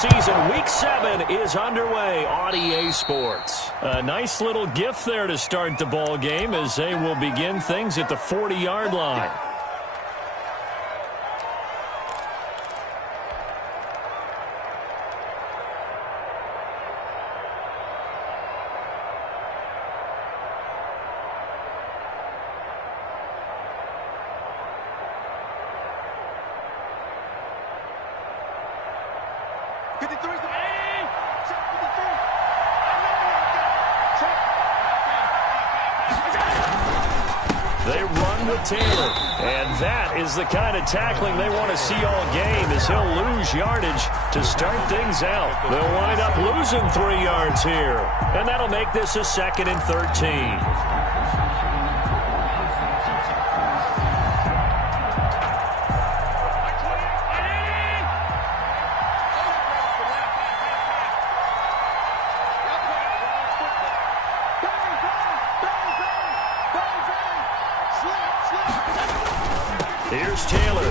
season. Week 7 is underway on EA Sports. A nice little gift there to start the ball game as they will begin things at the 40-yard line. They run with Taylor, and that is the kind of tackling they want to see all game as he'll lose yardage to start things out. They'll wind up losing 3 yards here, and that'll make this a 2nd and 13. Here's Taylor.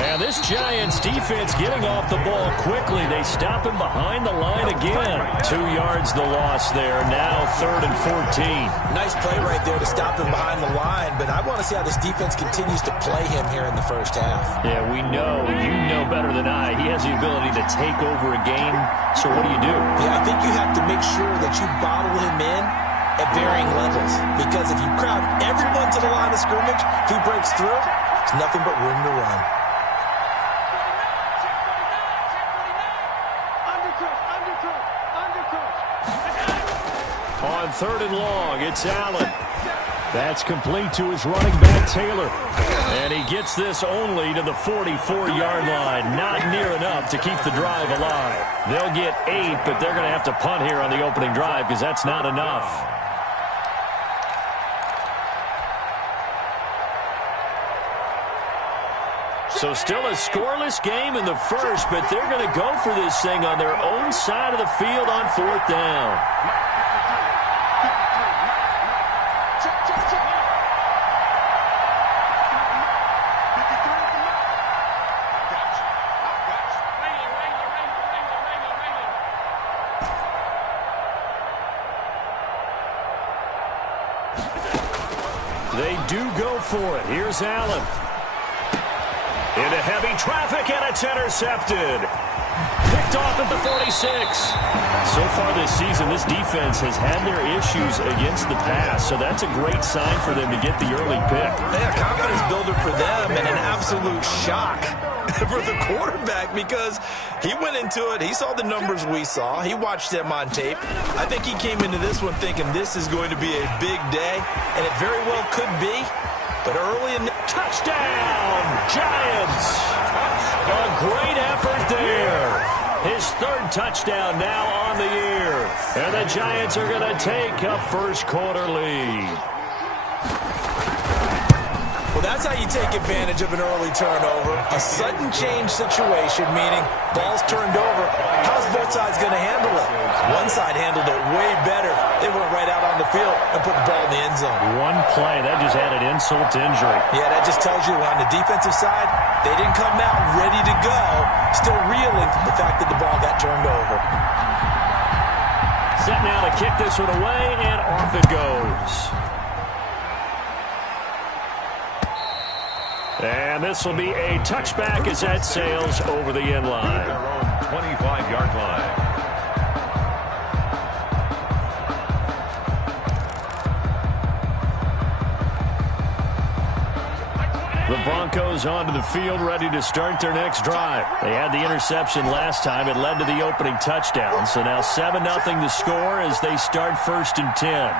And this Giants defense getting off the ball quickly. They stop him behind the line again. 2 yards the loss there. Now 3rd and 14. Nice play right there to stop him behind the line, but I want to see how this defense continues to play him here in the first half. Yeah, we know. You know better than I. He has the ability to take over a game. So what do? Yeah, I think you have to make sure that you bottle him in at varying levels, because if you crowd everyone to the line of scrimmage, if he breaks through, it's nothing but room to run. On 3rd and long, it's Allen. That's complete to his running back, Taylor. And he gets this only to the 44-yard line. Not near enough to keep the drive alive. They'll get 8, but they're going to have to punt here on the opening drive because that's not enough. So still a scoreless game in the first, but they're going to go for this thing on their own side of the field on 4th down. They do go for it. Here's Allen. Into heavy traffic, and it's intercepted. Picked off at the 46. So far this season, this defense has had their issues against the pass, so that's a great sign for them to get the early pick. Yeah, confidence builder for them, and an absolute shock for the quarterback because he went into it. He saw the numbers we saw. He watched them on tape. I think he came into this one thinking this is going to be a big day, and it very well could be. But early in the touchdown, Giants. A great effort there. His 3rd touchdown now on the year. And the Giants are going to take a first-quarter lead. Well, that's how you take advantage of an early turnover. A sudden change situation, meaning ball's turned over. How's both sides going to handle it? One side handled it way better. They went right out on the field and put the ball in the end zone. One play, that just added insult to injury. Yeah, that just tells you on the defensive side, they didn't come out ready to go, still reeling from the fact that the ball got turned over. Set now to kick this one away, and off it goes. And this will be a touchback as that sails over the end line. Their own 25-yard line. The Broncos onto the field, ready to start their next drive. They had the interception last time. It led to the opening touchdown. So now 7-0 to score as they start 1st and 10.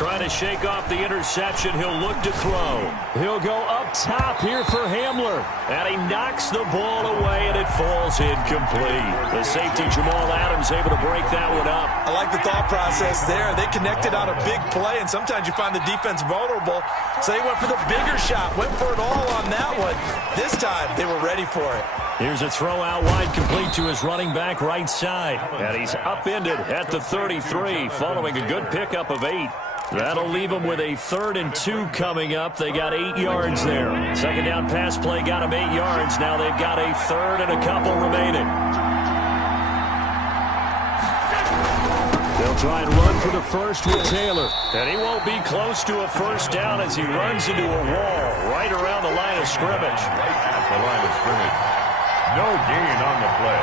trying to shake off the interception. He'll look to throw. He'll go up top here for Hamler. And he knocks the ball away, and it falls incomplete. The safety, Jamal Adams, able to break that one up. I like the thought process there. They connected on a big play, and sometimes you find the defense vulnerable. So they went for the bigger shot, went for it all on that one. This time, they were ready for it. Here's a throw out wide, complete to his running back right side. And he's upended at the 33, following a good pickup of 8. That'll leave them with a 3rd and 2 coming up. They got 8 yards there. Second down pass play got them 8 yards. Now they've got a 3rd and a couple remaining. They'll try and run for the first with Taylor. And he won't be close to a first down as he runs into a wall right around the line of scrimmage. At the line of scrimmage. No gain on the play.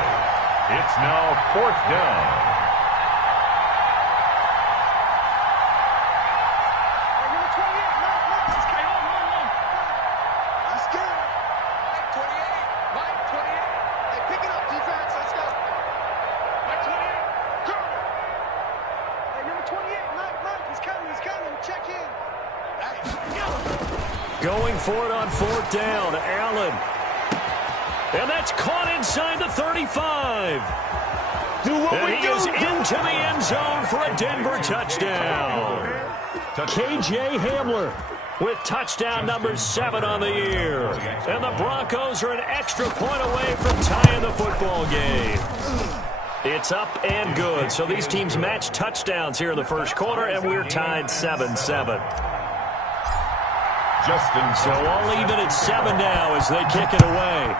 It's now 4th down. Going for it on 4th down. Allen. And that's caught inside the 35. And he is into the end zone for a Denver touchdown. K.J. Hamler with touchdown number 7 on the year. And the Broncos are an extra point away from tying the football game. It's up and good. So these teams match touchdowns here in the first quarter, and we're tied 7-7. So all even at 7 now as they kick it away.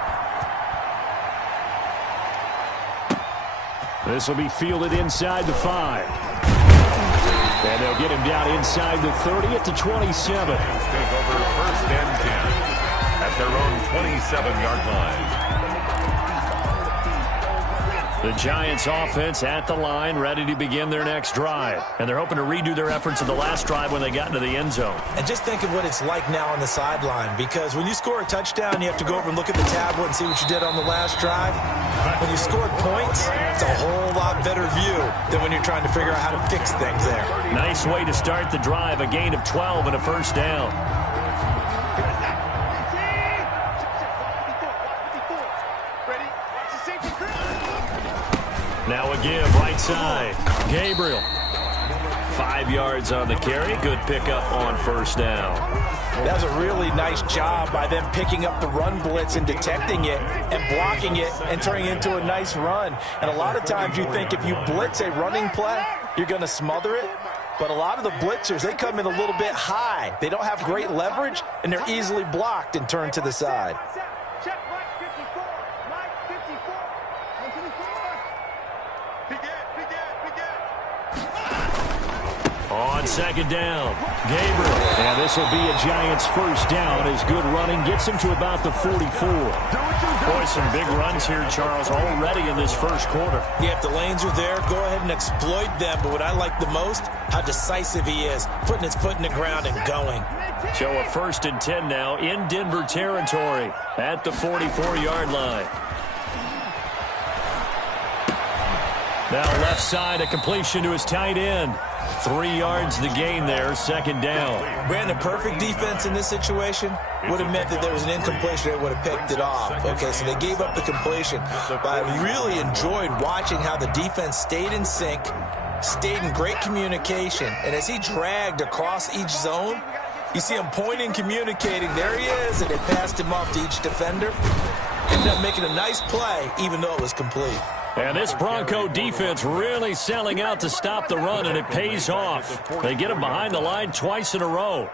This will be fielded inside the 5. And they'll get him down inside the 30 at the 27. Take over 1st and 10 at their own 27-yard line. The Giants offense at the line, ready to begin their next drive. And they're hoping to redo their efforts of the last drive when they got into the end zone. And just think of what it's like now on the sideline, because when you score a touchdown, you have to go over and look at the tablet and see what you did on the last drive. When you scored points, it's a whole lot better view than when you're trying to figure out how to fix things there. Nice way to start the drive, a gain of 12 and a first down. Now a give, right side. Gabriel. 5 yards on the carry. Good pickup on first down. That was a really nice job by them picking up the run blitz and detecting it and blocking it and turning it into a nice run. And a lot of times you think if you blitz a running play, you're going to smother it. But a lot of the blitzers, they come in a little bit high. They don't have great leverage, and they're easily blocked and turned to the side. On second down, Gabriel. And this will be a Giants first down as good running gets him to about the 44. Boy, some big runs here, Charles, already in this first quarter. Yeah, if the lanes are there, go ahead and exploit them. But what I like the most, how decisive he is, putting his foot in the ground and going. So a 1st and 10 now in Denver territory at the 44-yard line. Now left side, a completion to his tight end. 3 yards the gain there, second down. Brandon, perfect defense in this situation would have meant that there was an incompletion that would have picked it off. Okay, so they gave up the completion. But I really enjoyed watching how the defense stayed in sync, stayed in great communication. And as he dragged across each zone, you see him pointing, communicating. There he is, and it passed him off to each defender. Ended up making a nice play, even though it was complete. And this Bronco defense really selling out to stop the run, and it pays off. They get him behind the line twice in a row.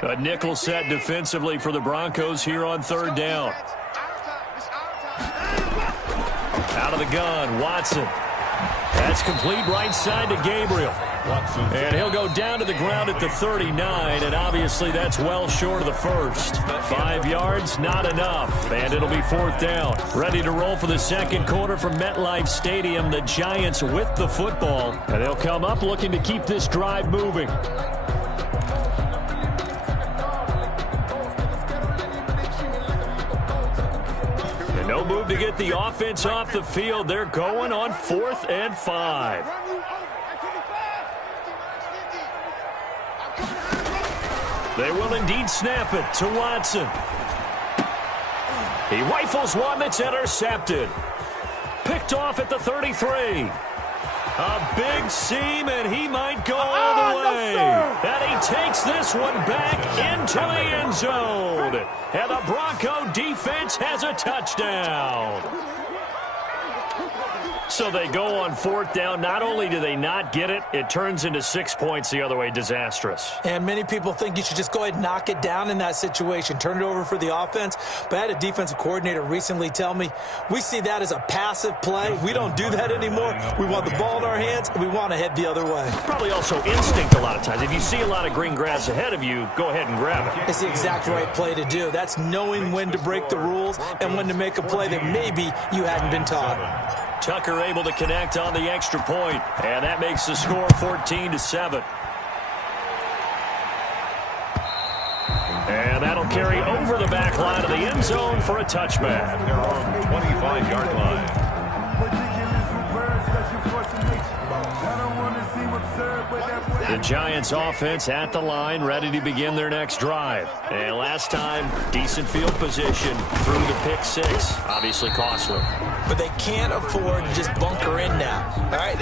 A nickel set defensively for the Broncos here on third down. Out of the gun, Watson. That's complete right side to Gabriel. And he'll go down to the ground at the 39, and obviously that's well short of the first. 5 yards, not enough, and it'll be 4th down. Ready to roll for the second quarter from MetLife Stadium. The Giants with the football, and they'll come up looking to keep this drive moving. And no move to get the offense off the field. They're going on 4th and 5. They will indeed snap it to Watson. He rifles one that's intercepted. Picked off at the 33. A big seam, and he might go all the way. And he takes this one back into the end zone. And the Bronco defense has a touchdown. So they go on 4th down. Not only do they not get it, it turns into 6 points the other way. Disastrous. And many people think you should just go ahead and knock it down in that situation. Turn it over for the offense. But I had a defensive coordinator recently tell me, we see that as a passive play. We don't do that anymore. We want the ball in our hands, and we want to head the other way. Probably also instinct a lot of times. If you see a lot of green grass ahead of you, go ahead and grab it. It's the exact right play to do. That's knowing when to break the rules and when to make a play that maybe you hadn't been taught. Tucker able to connect on the extra point, and that makes the score 14-7. And that'll carry over the back line of the end zone for a touchback. They're on the 25-yard line. The Giants offense at the line, ready to begin their next drive. And last time, decent field position through the pick six. Obviously costly. But they can't afford to just bunker in now. All right,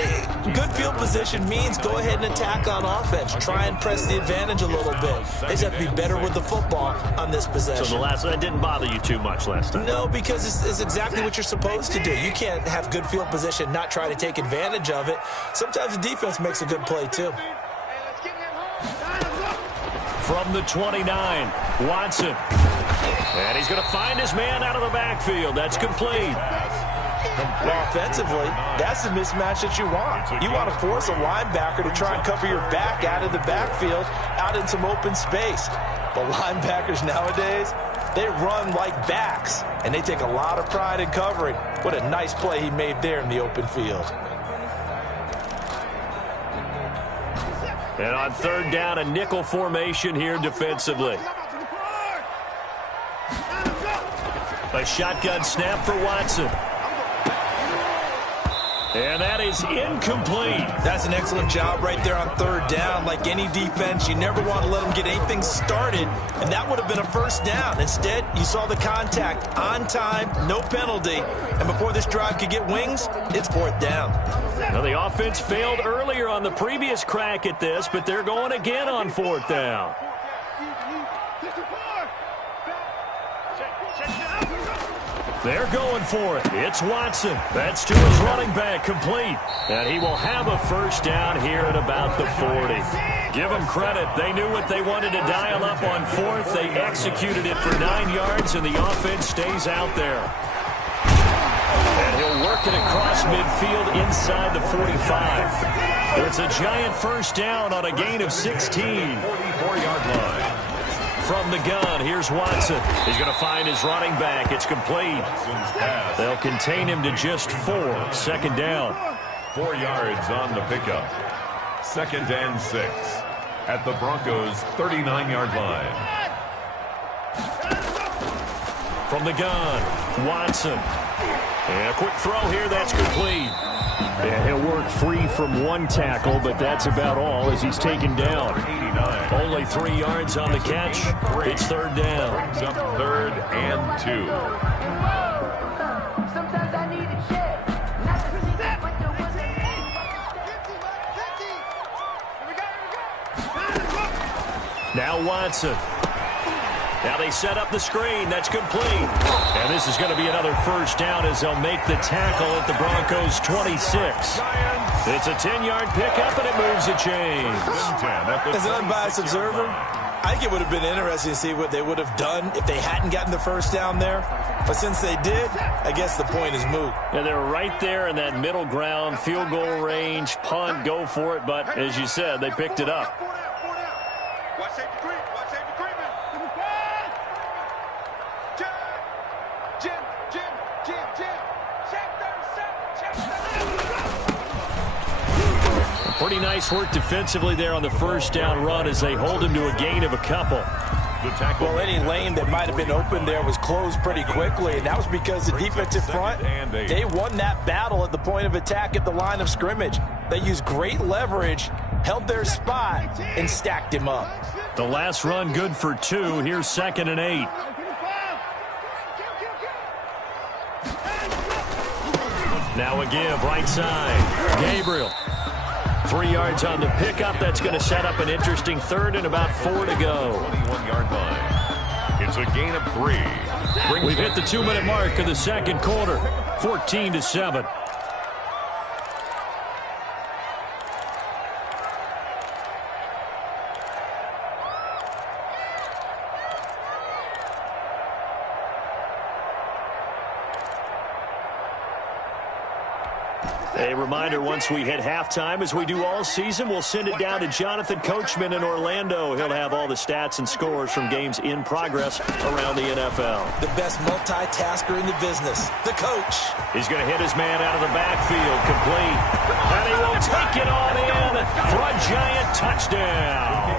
good field position means go ahead and attack on offense. Try and press the advantage a little bit. They just have to be better with the football on this possession. So that didn't bother you too much last time? No, because it's exactly what you're supposed to do. You can't have good field position, not try to take advantage of it. Sometimes the defense makes a good play too. From the 29, Watson. And he's going to find his man out of the backfield. That's complete. Well, offensively, that's the mismatch that you want. You want to force a linebacker to try and cover your back out of the backfield, out in some open space. But linebackers nowadays, they run like backs, and they take a lot of pride in covering. What a nice play he made there in the open field. And on 3rd down, a nickel formation here defensively. A shotgun snap for Watson. And that is incomplete. That's an excellent job right there on 3rd down. Like any defense, you never want to let them get anything started, and that would have been a 1st down. Instead, you saw the contact on time, no penalty, and before this drive could get wings, it's 4th down. Now, the offense failed earlier on the previous crack at this, but they're going again on 4th down. They're going for it. It's Watson. That's to his running back, complete. And he will have a 1st down here at about the 40. Give them credit. They knew what they wanted to dial up on 4th. They executed it for 9 yards, and the offense stays out there. And he'll work it across midfield inside the 45. It's a giant 1st down on a gain of 16. 44-yard line. From the gun, here's Watson. He's going to find his running back. It's complete. They'll contain him to just 4. 2nd down. 4 yards on the pickup. 2nd and 6 at the Broncos' 39-yard line. From the gun, Watson. And a quick throw here, that's complete. And he'll work free from 1 tackle, but that's about all as he's taken down. Only 3 yards on the catch. It's 3rd down. Brings up 3rd and 2. Now Watson. Now they set up the screen. That's complete. And this is going to be another 1st down as they'll make the tackle at the Broncos' 26. It's a 10-yard pickup, and it moves the chains. As an unbiased observer, I think it would have been interesting to see what they would have done if they hadn't gotten the first down there. But since they did, I guess the point is moot. Yeah, they were right there in that middle ground, field goal range, punt, go for it. But as you said, they picked it up. Watch safety creep. Watch safety creeping. Jim. Pretty nice work defensively there on the first down run as they hold him to a gain of a couple. Well, any lane that might have been open there was closed pretty quickly, and that was because the defensive front, they won that battle at the point of attack at the line of scrimmage. They used great leverage, held their spot, and stacked him up. The last run good for 2. Here's 2nd and 8. Now a give, right side. Gabriel. 3 yards on the pickup. That's going to set up an interesting third and about 4 to go. 21-yard line. It's a gain of 3. We've hit the 2-minute mark of the second quarter. 14-7. A reminder, once we hit halftime, as we do all season, we'll send it down to Jonathan Coachman in Orlando. He'll have all the stats and scores from games in progress around the NFL. The best multitasker in the business, the coach. He's going to hit his man out of the backfield, complete. And he will take it on in for a giant touchdown.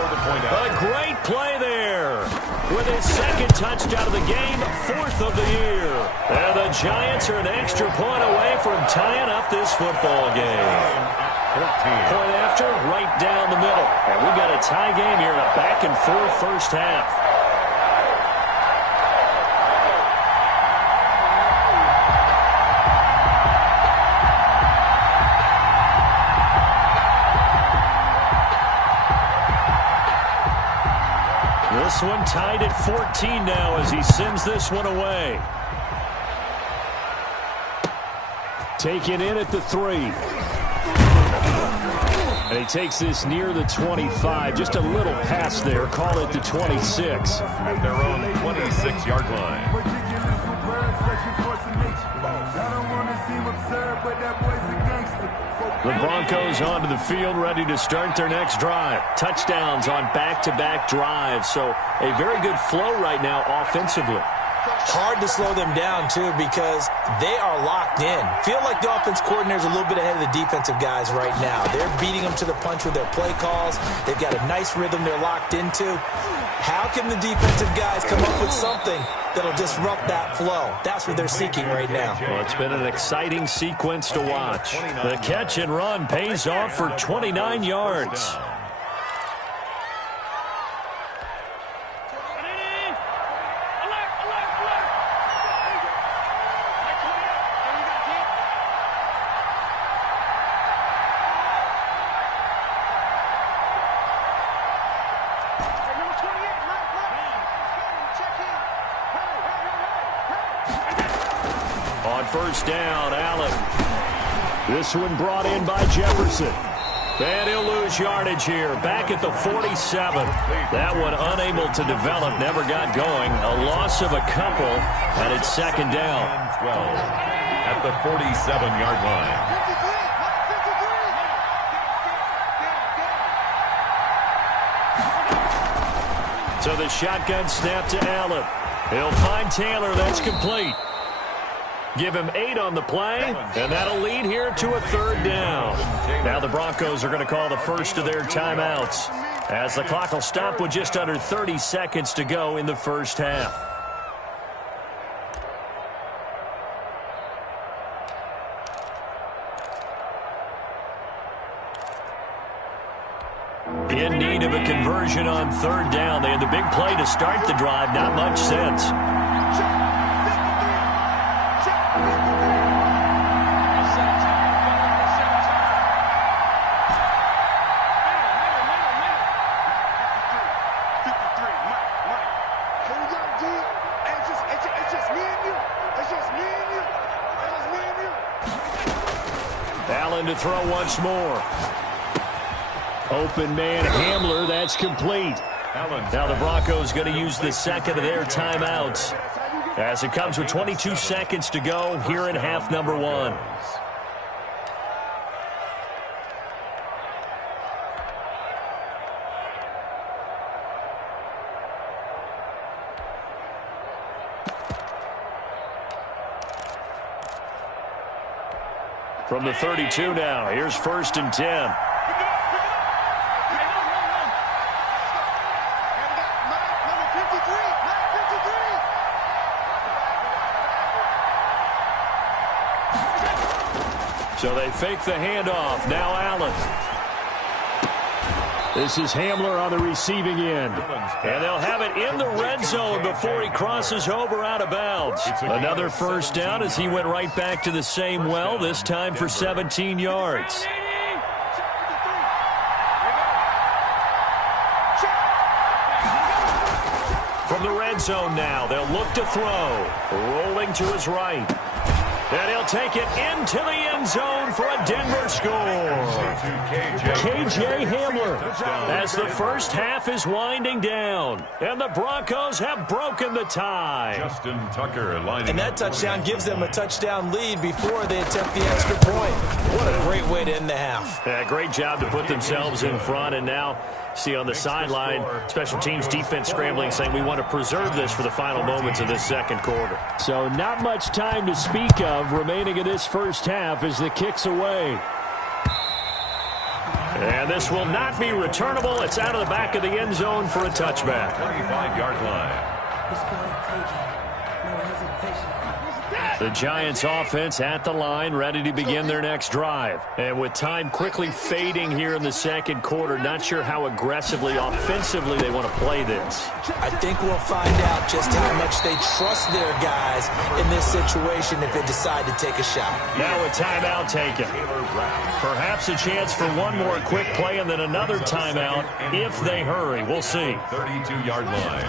A great play there. With his second touchdown of the game, 4th of the year. And the Giants are an extra point away from tying up this football game. Point after, right down the middle. And we've got a tie game here in a back-and-forth first half. This one tied at 14 now as he sends this one away. Taken in at the 3. And he takes this near the 25. Just a little pass there. Call it the 26. At their own 26-yard line. The Broncos onto the field, ready to start their next drive. Touchdowns on back-to-back drives. So a very good flow right now offensively. Hard to slow them down, too, because they are locked in. Feel like the offense coordinator is a little bit ahead of the defensive guys right now. They're beating them to the punch with their play calls. They've got a nice rhythm they're locked into. How can the defensive guys come up with something that'll disrupt that flow? That's what they're seeking right now. Well, it's been an exciting sequence to watch. The catch and run pays off for 29 yards. First down, Allen. This one brought in by Jefferson. And he'll lose yardage here. Back at the 47. That one unable to develop, never got going. A loss of a couple, and it's 2nd down. 12 at the 47-yard line. So the shotgun snap to Allen. He'll find Taylor. That's complete. Give him 8 on the play, and that'll lead here to a 3rd down. Now the Broncos are going to call the first of their timeouts, as the clock will stop with just under 30 seconds to go in the first half. In need of a conversion on 3rd down. They had the big play to start the drive. Not much sense. Allen to throw once more. Open man Hamler, that's complete. Now the Broncos going to use the second of their timeouts as it comes with 22 seconds to go here in half number one. From the 32 now, here's 1st and 10. So they fake the handoff. Now Allen. This is Hamler on the receiving end. And they'll have it in the red zone before he crosses over out of bounds. Another first down as he went right back to the same well, this time for 17 yards. From the red zone now, they'll look to throw. Rolling to his right. And he'll take it into the end zone for a Denver score. K.J. Hamler as the first half is winding down. And the Broncos have broken the tie. Justin Tucker lining And that touchdown gives them a touchdown lead before they attempt the extra point. What a great way to end the half. Yeah, great job to put themselves in front. And now see on the sideline, special teams defense scrambling, saying we want to preserve this for the final moments of this second quarter. So not much time to speak of remaining in this first half as the kick's away. And this will not be returnable. It's out of the back of the end zone for a touchback. 35-yard line. The Giants offense at the line, ready to begin their next drive. And with time quickly fading here in the second quarter, not sure how aggressively, offensively they want to play this. I think we'll find out just how much they trust their guys in this situation if they decide to take a shot. Now a timeout taken. Perhaps a chance for one more quick play and then another timeout if they hurry. We'll see. 32-yard line.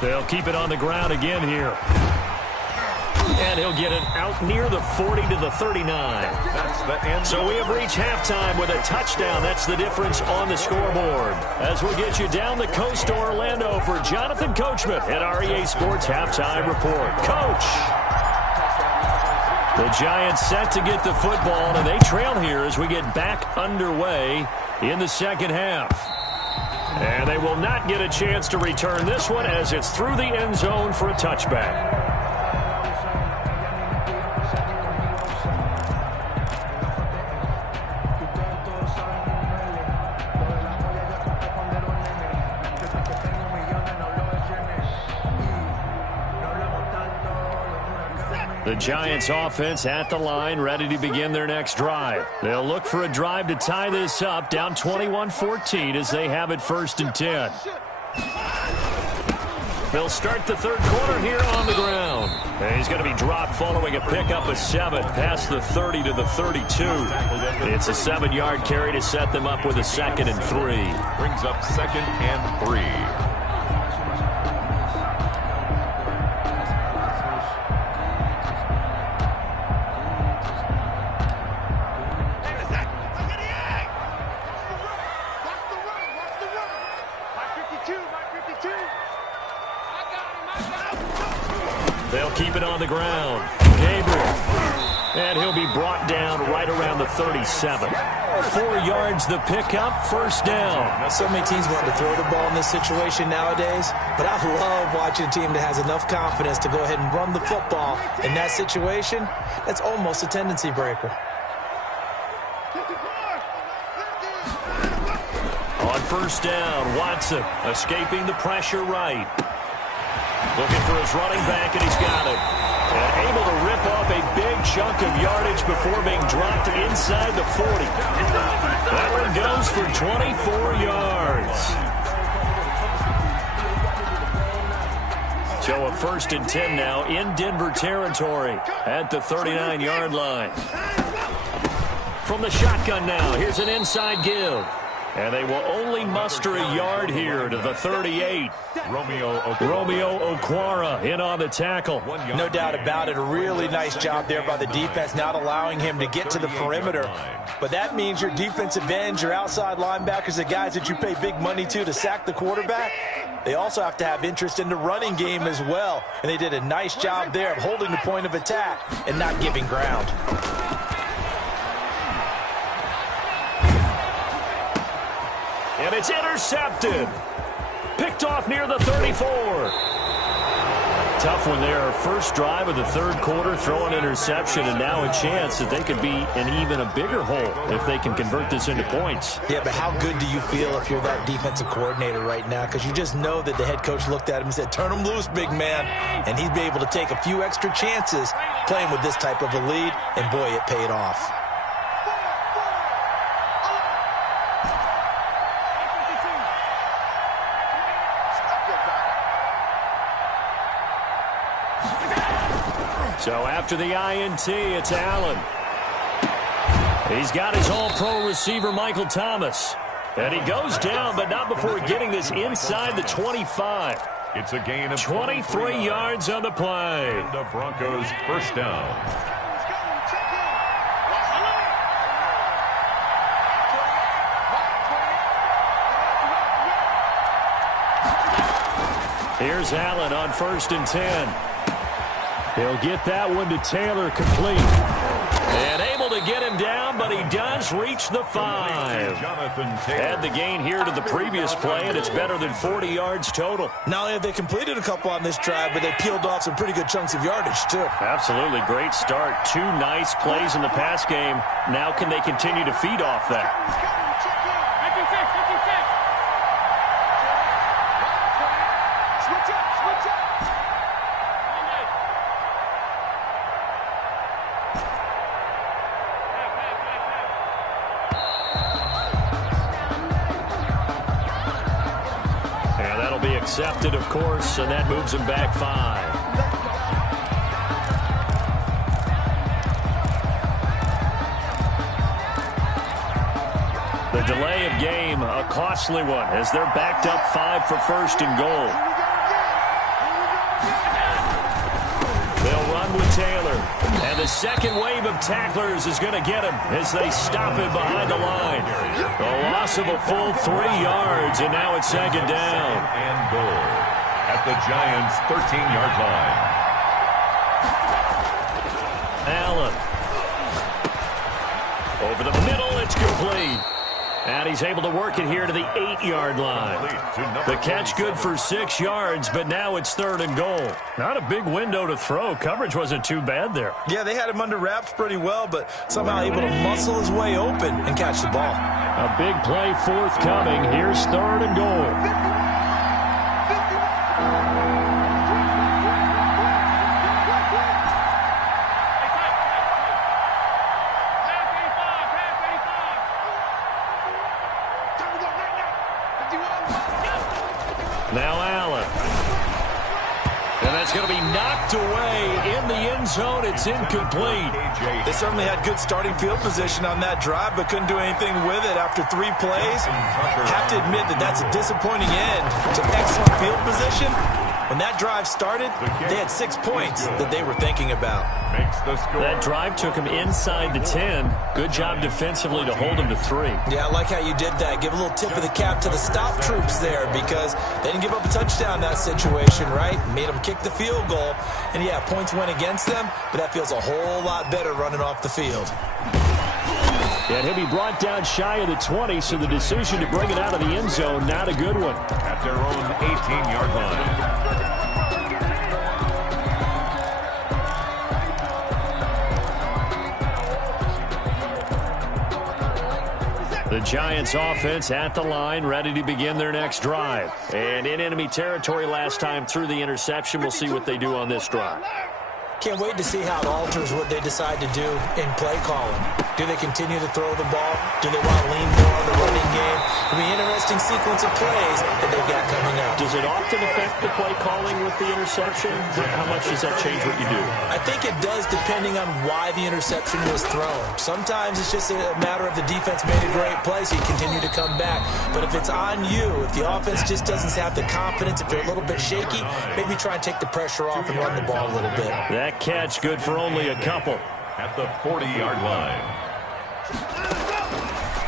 They'll keep it on the ground again here. And he'll get it out near the 40 to the 39. That's the end. So we have reached halftime with a touchdown. That's the difference on the scoreboard. As we'll get you down the coast to Orlando for Jonathan Coachman at REA Sports Halftime Report. Coach! The Giants set to get the football, and they trail here as we get back underway in the second half. And they will not get a chance to return this one as it's through the end zone for a touchback. The Giants offense at the line, ready to begin their next drive. They'll look for a drive to tie this up, down 21-14 as they have it 1st and 10. They'll start the third quarter here on the ground. And he's going to be dropped following a pickup of 7 past the 30 to the 32. It's a 7-yard carry to set them up with a 2nd and 3. Brings up 2nd and 3. They'll keep it on the ground. Gabriel. And he'll be brought down right around the 37. 4 yards the pickup, 1st down. So many teams want to throw the ball in this situation nowadays, but I love watching a team that has enough confidence to go ahead and run the football. In that situation, that's almost a tendency breaker. On 1st down, Watson escaping the pressure right. Looking for his running back, and he's got it. And able to rip off a big chunk of yardage before being dropped inside the 40. That one goes for 24 yards. So a 1st and 10 now in Denver territory at the 39-yard line. From the shotgun now, here's an inside give. And they will only muster a yard here to the 38. Romeo Okwara in on the tackle. No doubt about it. A really nice job there by the defense, not allowing him to get to the perimeter. But that means your defensive ends, your outside linebackers, the guys that you pay big money to sack the quarterback, they also have to have interest in the running game as well. And they did a nice job there of holding the point of attack and not giving ground. And it's intercepted. Picked off near the 34. Tough one there. First drive of the third quarter, throw an interception, and now a chance that they could be in even a bigger hole if they can convert this into points. Yeah, but how good do you feel if you're that defensive coordinator right now? Because you just know that the head coach looked at him and said, turn him loose, big man. And he'd be able to take a few extra chances playing with this type of a lead, and boy, it paid off. So after the INT, it's Allen. He's got his all-pro receiver, Michael Thomas. And he goes down, but not before getting this inside the 25. It's a gain of 23 yards on the play. And the Broncos first down. Here's Allen on 1st and 10. He'll get that one to Taylor, complete. And able to get him down, but he does reach the 5. Add the gain here to the previous play, and it's better than 40 yards total. Not only have they completed a couple on this drive, but they peeled off some pretty good chunks of yardage, too. Absolutely. Great start. 2 nice plays in the pass game. Now can they continue to feed off that? Accepted, of course, and that moves him back 5. The delay of game, a costly one, as they're backed up 5 for 1st and goal. They'll run with Taylor, and the second wave of tacklers is going to get him as they stop him behind the line. A loss of a full 3 yards, and now it's 2nd down. And goal at the Giants' 13-yard line. Allen. Over the middle, it's complete. And he's able to work it here to the 8-yard line. The catch good for 6 yards, but now it's 3rd and goal. Not a big window to throw. Coverage wasn't too bad there. Yeah, they had him under wraps pretty well, but somehow able to muscle his way open and catch the ball. A big play forthcoming. Here's 3rd and goal. Now Allen. And that's going to be knocked away in the end zone. It's incomplete. They certainly had good starting field position on that drive, but couldn't do anything with it after 3 plays. Have to admit that that's a disappointing end to excellent field position. When that drive started, they had 6 points that they were thinking about. That drive took him inside the 10. Good job defensively to hold him to 3. Yeah, I like how you did that. Give a little tip of the cap to the stop troops there, because they didn't give up a touchdown in that situation, right? Made them kick the field goal. And yeah, points went against them, but that feels a whole lot better running off the field. And he'll be brought down shy of the 20, so the decision to bring it out of the end zone, not a good one. At their own 18-yard line. The Giants offense at the line, ready to begin their next drive. And in enemy territory last time through the interception. We'll see what they do on this drive. Can't wait to see how it alters what they decide to do in play calling. Do they continue to throw the ball? Do they want to lean more on the running game? It'll be an interesting sequence of plays that they've got coming up. Does it often affect the play calling with the interception? How much does that change what you do? I think it does depending on why the interception was thrown. Sometimes it's just a matter of the defense made a great play, so you continue to come back. But if it's on you, if the offense just doesn't have the confidence, if they're a little bit shaky, maybe try and take the pressure off and run the ball a little bit. That catch good for only a couple. At the 40-yard line.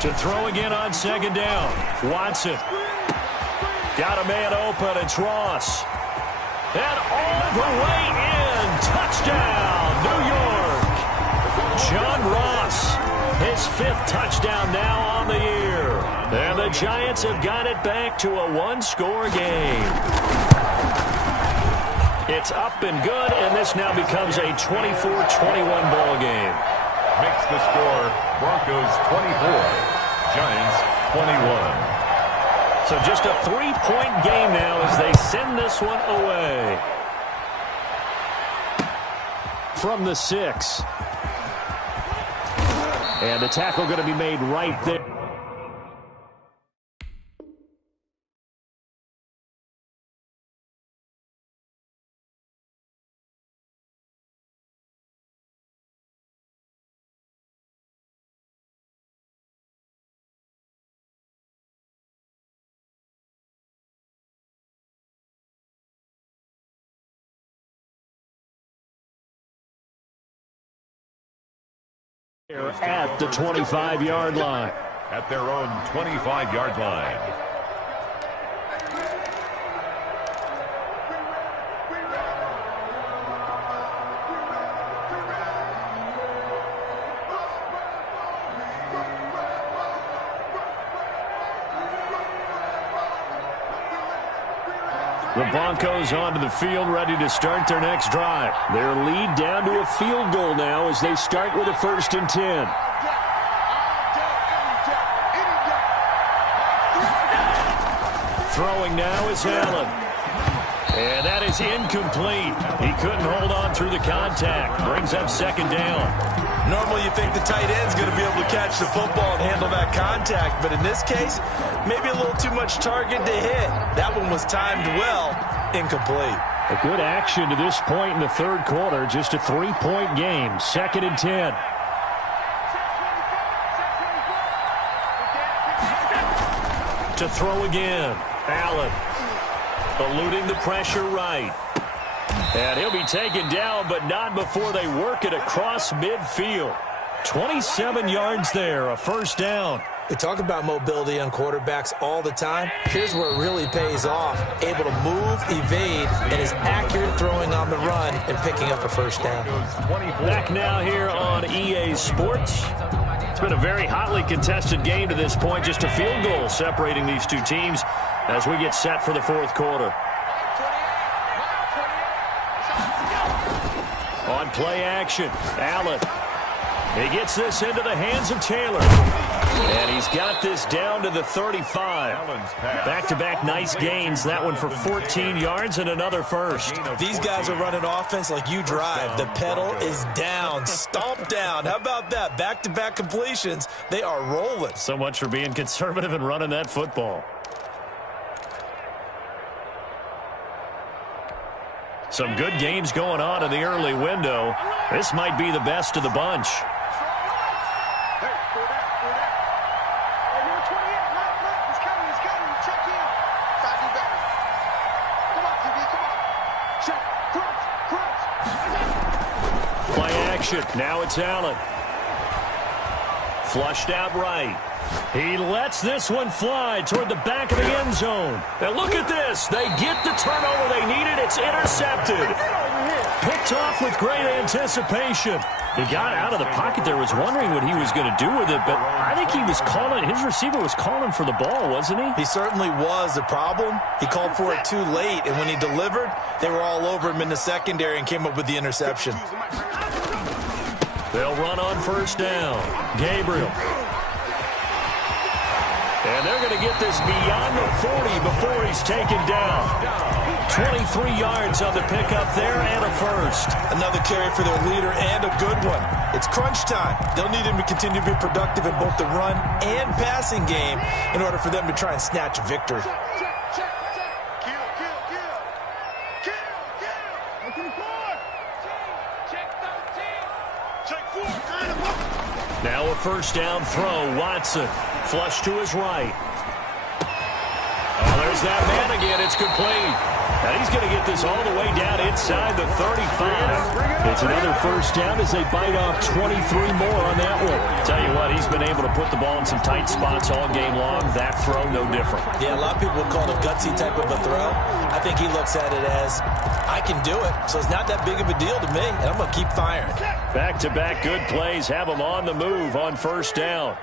To throw again on second down. Watson. Got a man open. It's Ross. And all the way in. Touchdown, New York. John Ross. His 5th touchdown now on the year. And the Giants have got it back to a one-score game. It's up and good, and this now becomes a 24-21 ball game. Makes the score Broncos 24, Giants 21. So just a 3-point game now as they send this one away. From the 6. And the tackle going to be made right there. At the 25-yard line. At their own 25-yard line. The Broncos onto the field, ready to start their next drive. Their lead down to a field goal now as they start with a 1st and 10. Throwing now is Allen. And that is incomplete. He couldn't hold on through the contact. Brings up second down. Normally you think the tight end's going to be able to catch the football and handle that contact, but in this case, maybe a little too much target to hit. That one was timed well, incomplete. A good action to this point in the third quarter. Just a 3-point game. 2nd and 10. To throw again. Allen. Eluding the pressure right. And he'll be taken down, but not before they work it across midfield. 27 yards there, a 1st down. We talk about mobility on quarterbacks all the time. Here's where it really pays off. Able to move, evade, and is accurate throwing on the run and picking up a 1st down. Back now here on EA Sports. It's been a very hotly contested game to this point. Just a field goal separating these two teams as we get set for the 4th quarter. On play action, Allen. He gets this into the hands of Taylor. And he's got this down to the 35. Back-to-back nice gains. That one for 14 yards and another 1st. These guys are running offense like you drive. The pedal is down, stomp down. How about that? Back-to-back completions. They are rolling. So much for being conservative and running that football. Some good games going on in the early window. This might be the best of the bunch. Play action. Now it's Allen. Flushed out right. He lets this one fly toward the back of the end zone. And look at this. They get the turnover they needed. It's intercepted. Picked off with great anticipation. He got out of the pocket there, was wondering what he was going to do with it, but I think he was calling, his receiver was calling for the ball, wasn't he? He certainly was. The problem, he called for it too late, and when he delivered, they were all over him in the secondary and came up with the interception. They'll run on 1st down. Gabriel. And they're going to get this beyond the 40 before he's taken down. 23 yards on the pickup there and a first. Another carry for their leader and a good one. It's crunch time. They'll need him to continue to be productive in both the run and passing game in order for them to try and snatch a victory. Now a first down throw. Watson flush to his right. Oh, there's that man again. It's complete. And he's going to get this all the way down inside the 35. It's another first down as they bite off 23 more on that one. Tell you what, he's been able to put the ball in some tight spots all game long. That throw, no different. Yeah, a lot of people would call it a gutsy type of a throw. I think he looks at it as, I can do it, so it's not that big of a deal to me, and I'm going to keep firing. Back-to-back good plays have him on the move on first down.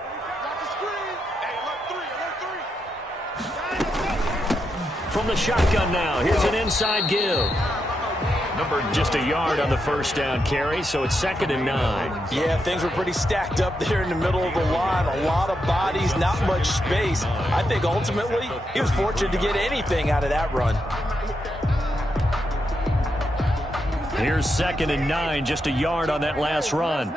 From the shotgun now, here's an inside give. Just a yard on the first down carry, so it's 2nd and 9. Yeah, things were pretty stacked up there in the middle of the line. A lot of bodies, not much space. I think ultimately he was fortunate to get anything out of that run. Here's 2nd and 9, just a yard on that last run.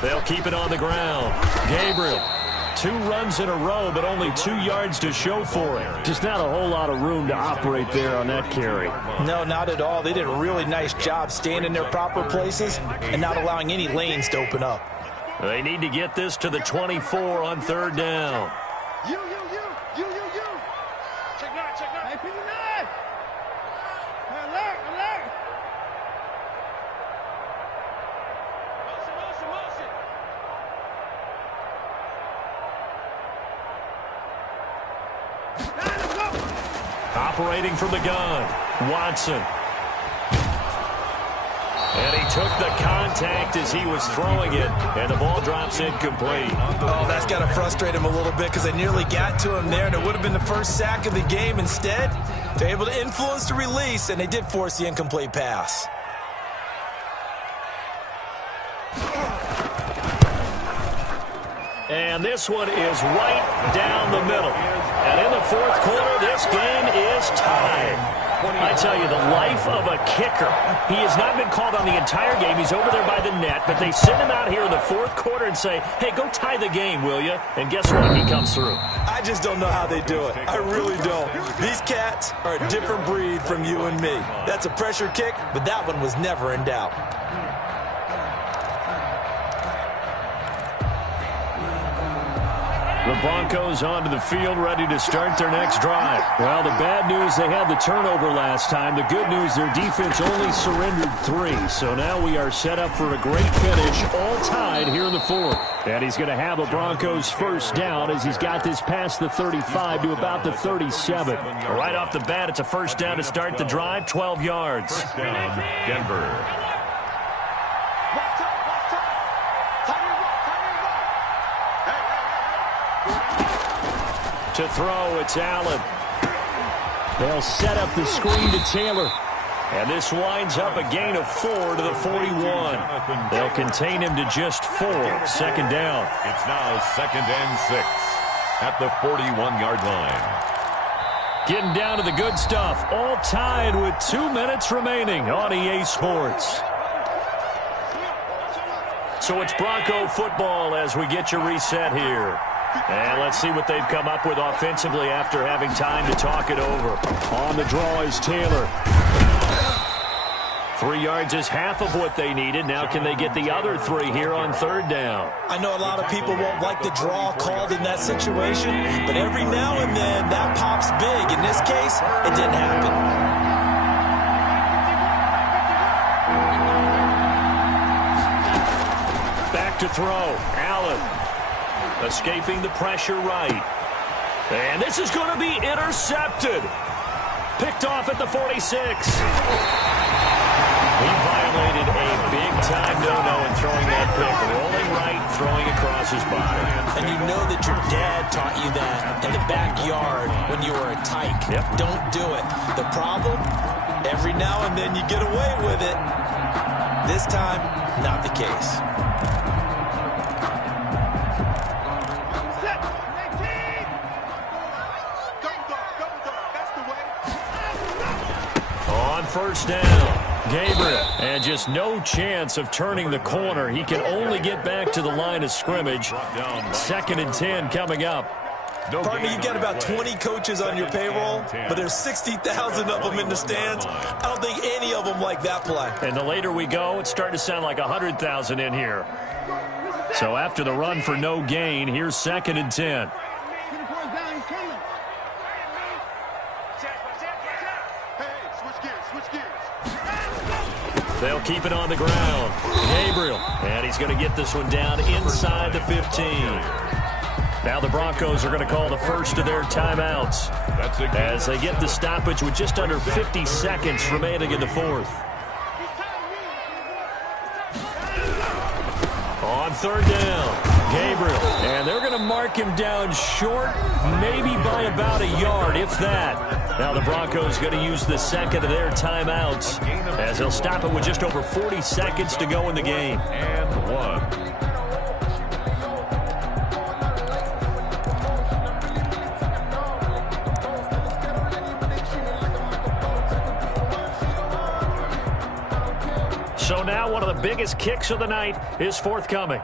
They'll keep it on the ground. Gabriel, 2 runs in a row, but only 2 yards to show for it. Just not a whole lot of room to operate there on that carry. No, not at all. They did a really nice job staying in their proper places and not allowing any lanes to open up. They need to get this to the 24 on 3rd down. You. Check 9. Hey, P9. Alert. Motion. Operating from the gun, Watson. And he took the contact as he was throwing it, and the ball drops incomplete. Oh, that's got to frustrate him a little bit because they nearly got to him there, and it would have been the first sack of the game. Instead, they're able to influence the release, and they did force the incomplete pass. And this one is right down the middle. And in the 4th quarter, this game is tied. I tell you, the life of a kicker. He has not been called on the entire game. He's over there by the net, but they send him out here in the 4th quarter and say, hey, go tie the game, will you? And guess what? He comes through. I just don't know how they do it. I really don't. These cats are a different breed from you and me. That's a pressure kick, but that one was never in doubt. The Broncos onto the field, ready to start their next drive. Well, the bad news, they had the turnover last time. The good news, their defense only surrendered 3. So now we are set up for a great finish, all tied here in the 4th. And he's going to have a Broncos first down as he's got this past the 35 to about the 37. Right off the bat, it's a first down to start the drive, 12 yards. First down, Denver. To throw, it's Allen. They'll set up the screen to Taylor. And this winds up a gain of 4 to the 41. They'll contain him to just 4. 2nd down. It's now 2nd and 6 at the 41-yard line. Getting down to the good stuff. All tied with 2 minutes remaining on EA Sports. So it's Bronco football as we get you reset here. And let's see what they've come up with offensively after having time to talk it over. On the draw is Taylor. 3 yards is half of what they needed. Now can they get the other 3 here on 3rd down? I know a lot of people won't like the draw called in that situation, but every now and then that pops big. In this case, it didn't happen. Back to throw. Allen. Escaping the pressure right. And this is going to be intercepted. Picked off at the 46. He violated a big-time no-no in throwing that pick. Rolling right, throwing across his body. And you know that your dad taught you that in the backyard when you were a tyke. Yep. Don't do it. The problem, every now and then you get away with it. This time, not the case. On first down, Gabriel. And just no chance of turning the corner. He can only get back to the line of scrimmage. 2nd and 10 coming up. Partner, you've got about 20 coaches on your payroll, but there's 60,000 of them in the stands. I don't think any of them like that play. And the later we go, it's starting to sound like 100,000 in here. So after the run for no gain, here's 2nd and 10. They'll keep it on the ground. Gabriel, and he's going to get this one down inside the 15. Now the Broncos are going to call the first of their timeouts as they get the stoppage with just under 50 seconds remaining in the fourth. On third down, Gabriel, and they're going to mark him down short, maybe by about a yard, if that. Now the Broncos going to use the second of their timeouts as they'll stop it with just over 40 seconds to go in the game. And 1. So now one of the biggest kicks of the night is forthcoming.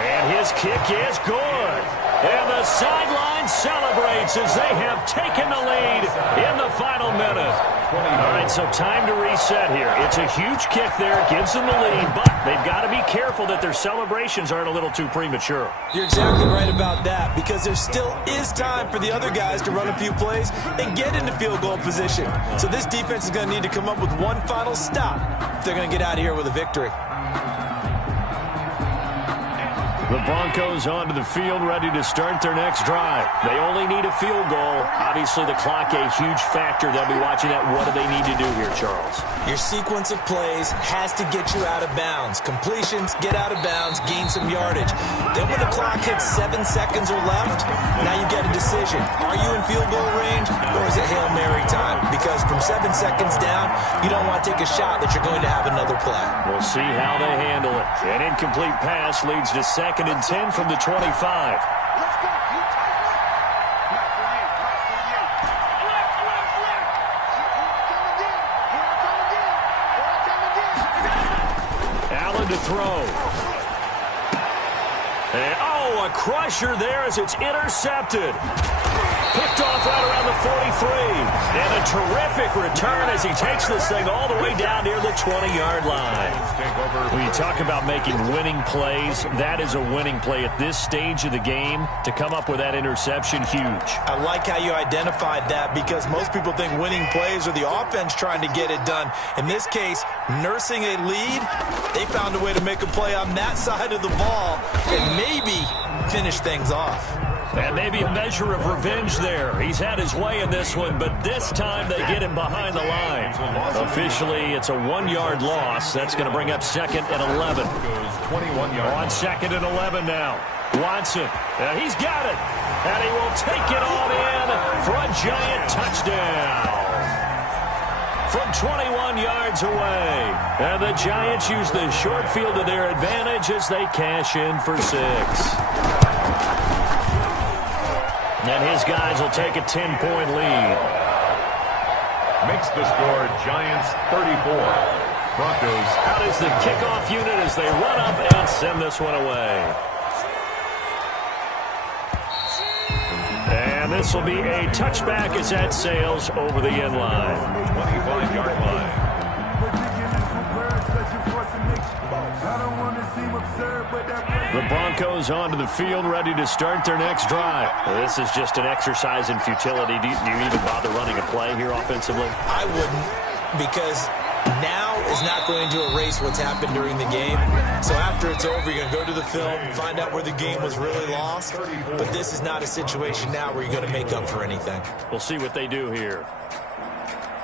And his kick is good. And the sideline celebrates as they have taken the lead in the final minute. All right, so time to reset here. It's a huge kick there. It gives them the lead, but they've got to be careful that their celebrations aren't a little too premature. You're exactly right about that, because there still is time for the other guys to run a few plays and get into field goal position. So this defense is going to need to come up with one final stop if they're going to get out of here with a victory. The Broncos onto the field, ready to start their next drive. They only need a field goal. Obviously, the clock a huge factor. They'll be watching that. What do they need to do here, Charles? Your sequence of plays has to get you out of bounds. Completions, get out of bounds, gain some yardage. Then when the clock hits 7 seconds or left, now you get a decision. Are you in field goal range, or is it Hail Mary time? Because from 7 seconds down, you don't want to take a shot that you're going to have another play. We'll see how they handle it. An incomplete pass leads to 2nd and 10 from the 25. Allen to throw. And, a crusher there as it's intercepted. Picked off right around the 43. And a terrific return as he takes this thing all the way down near the 20-yard line. When you talk about making winning plays, that is a winning play at this stage of the game. To come up with that interception, huge. I like how you identified that, because most people think winning plays are the offense trying to get it done. In this case, nursing a lead, they found a way to make a play on that side of the ball and maybe finish things off. And maybe a measure of revenge there. He's had his way in this one, but this time they get him behind the line. Officially, it's a 1-yard loss. That's going to bring up 2nd and 11. 21 yards. On 2nd and 11 now. Watson. He's got it. And he will take it on in for a giant touchdown. From 21 yards away. And the Giants use the short field to their advantage as they cash in for 6. And his guys will take a 10-point lead. Makes the score Giants 34. Broncos. Out is the kickoff unit as they run up and send this one away. And this will be a touchback as that sails over the end line. 25-yard line. The Broncos onto the field, ready to start their next drive. This is just an exercise in futility. Do you even bother running a play here offensively? I wouldn't, because now is not going to erase what's happened during the game. So after it's over, you're going to go to the film, find out where the game was really lost. But this is not a situation now where you're going to make up for anything. We'll see what they do here.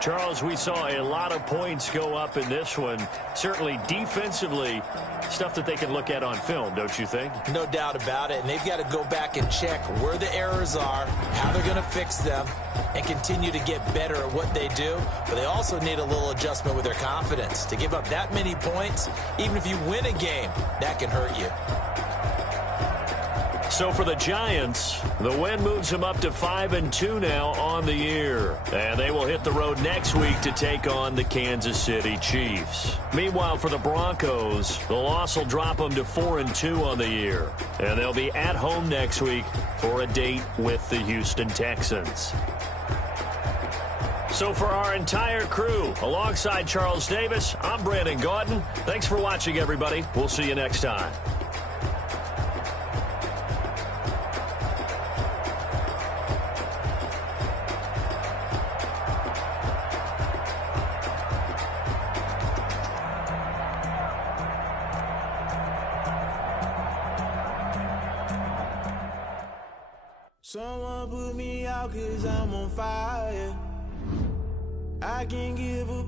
Charles, we saw a lot of points go up in this one. Certainly defensively, stuff that they can look at on film, don't you think? No doubt about it. And they've got to go back and check where the errors are, how they're going to fix them, and continue to get better at what they do. But they also need a little adjustment with their confidence. To give up that many points, even if you win a game, that can hurt you. So for the Giants, the win moves them up to 5-2 now on the year. And they will hit the road next week to take on the Kansas City Chiefs. Meanwhile, for the Broncos, the loss will drop them to 4-2 on the year. And they'll be at home next week for a date with the Houston Texans. So for our entire crew, alongside Charles Davis, I'm Brandon Gaudin. Thanks for watching, everybody. We'll see you next time. Someone put me out 'cause I'm on fire. I can give a